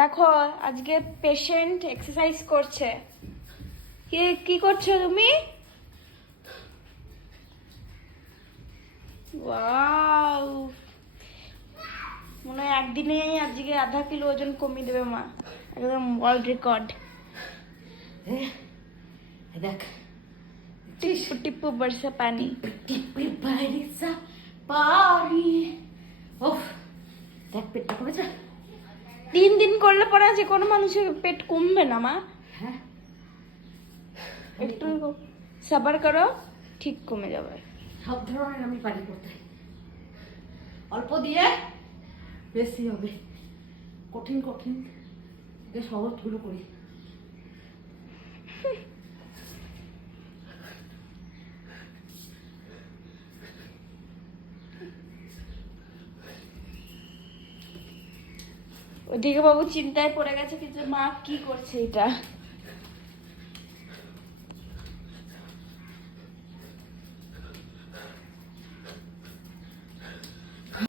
দেখো আজকে patient exercise করছে। কি করছো তুমি? ওয়াও, মনে হয় একদিনে আজকে আধা কিলো ওজন কমিয়ে দেবে মা, একদম ওয়ার্ল্ড রেকর্ড। দেখ টিপ্পু টিপ্পু বর্ষা পানি। টিপে বারিসা পারি। ওফ, দেখ পেটটা কমেছে। 3 দিন করলে পরে যে কোনো মানুষের পেট কমবে না মা। হ্যাঁ, একটু সাবার করো, ঠিক কমে যাবে। সব ধরনের আমি পারি করতে। অল্প দিয়ে বেশি হবে, কঠিন কঠিন সহজগুলো করি। ওদিকে বাবু চিন্তায় পড়ে গেছে, কিন্তু মা কি করছে এটা।